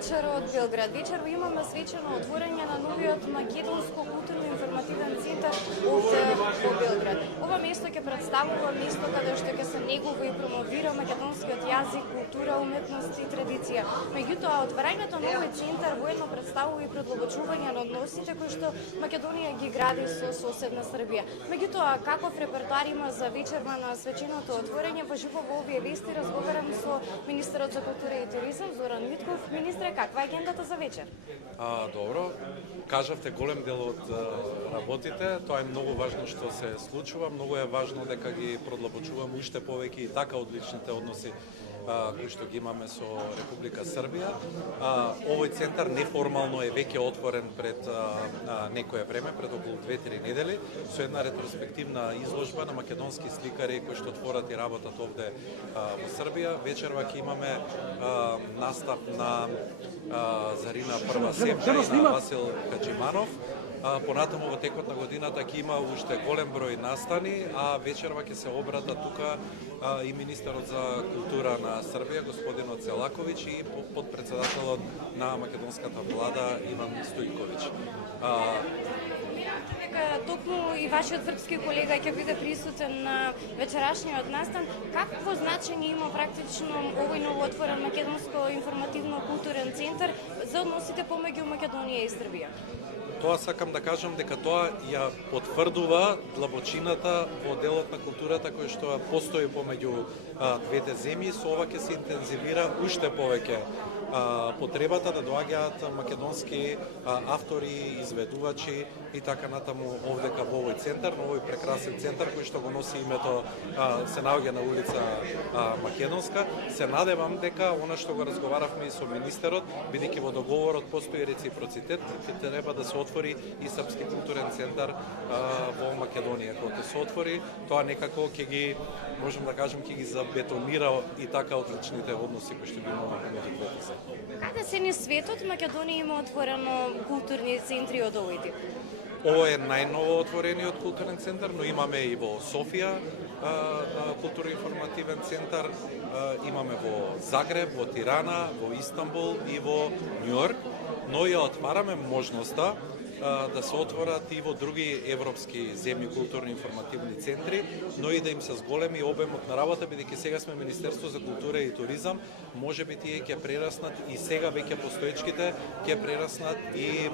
вечер од Белград. Вечер имаме свечено отворање на новиот македонско културно-информативен центар овде во Белград. Ова место ќе представува место каде што ќе се негува и промовира македонскиот јазик, култура, уметност и традиција. Меѓутоа, отворањето на овој центар воедно представува и продлабочување на односите кои што Македонија ги гради со соседна Србија. Меѓутоа, каков репертоар има за вечерва на свеченото отворање, во живо во овие вести разговарам со министерот за култура и туризам Зоран Митков. Министре, каква е агендата за вечер? Добро, кажавте голем дел од работите, тоа е многу важно што се случува, многу е важно дека ги продлабочуваме уште повеќе и така одличните односи кои што ги имаме со Република Србија. Овој центар неформално е веќе отворен пред некое време, пред околу 2-3 недели, со една ретроспективна изложба на македонски сликари кои што отворат и работат овде во Србија. Вечерва ќе имаме настап на Зарина Прва Семка и на Васил Хаджиманов. Понатаму во текот на годината ќе има уште голем број настани, а вечерва ќе се обрата тука и министерот за култура на Србија, господинот Селаковиќ, и подпредседателот на македонската влада Иван Стојковиќ. Токму и вашиот српски колега ќе биде присутен на вечерашниот настан. Какво значење има практично овој новоотворен македонско информативно културен центар за односите помеѓу Македонија и Србија? Тоа сакам да кажам дека тоа ја потврдува длабочината во делот на културата кој што постои помеѓу двете земји. Со ова ќе се интензивира уште повеќе потребата да доаѓаат македонски автори, изведувачи и така натаму овдека во овој центар, на овој прекрасен центар кој што го носи името, се наоѓа на улица Македонска. Се надевам дека она што го разговаравме и со министерот, бидејќи во договорот постои реципроцитет, ќе треба да се отвори и српски културен центар во Македонија. Кога ќе се отвори, тоа некако ќе ги, можам да кажам, ќе ги забетонира и така одличните односи кои што ги имаме меѓу двете земји. Каде се ни светот Македонија има отворено културни центри од овој тип? Ово е најново отворениот културен центар, но имаме и во Софија културно-информативен центар, имаме во Загреб, во Тирана, во Истанбул и во Њујорк, но ја отвараме можноста да се отворат и во други европски земји културно-информативни центри, но и да им се зголеми обемот на работа, бидејќи сега сме Министерство за култура и туризам, може би тие ќе прераснат и сега веќе постоечките ќе прераснат и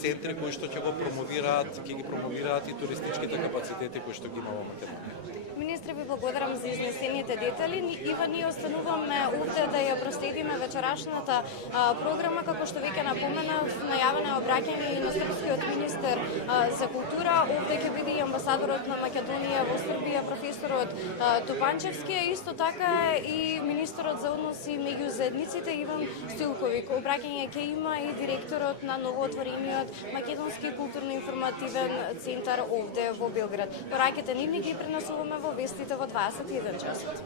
центри кои што ќе го промовираат, ќе ги промовираат и туристичките капацитети кои што ги има во Македонија. Министре, ви благодарам за изнесените детали. Ива, ние остануваме овде да ја проследиме вечерашната програма, како што веќе напоменав, најавено обраќање и на српскиот министер за култура. Овде ќе биде и амбасадорот на Македонија во Србија, професорот Топанчевски, а исто така и министерот за односи меѓу заедниците Иван Стојковиќ. Обраќање ќе има и директорот на новоотворениот македонски културно-информативен центар овде во Белград. Пораќите нивни ги пренесуваме во вестите во 21 часот.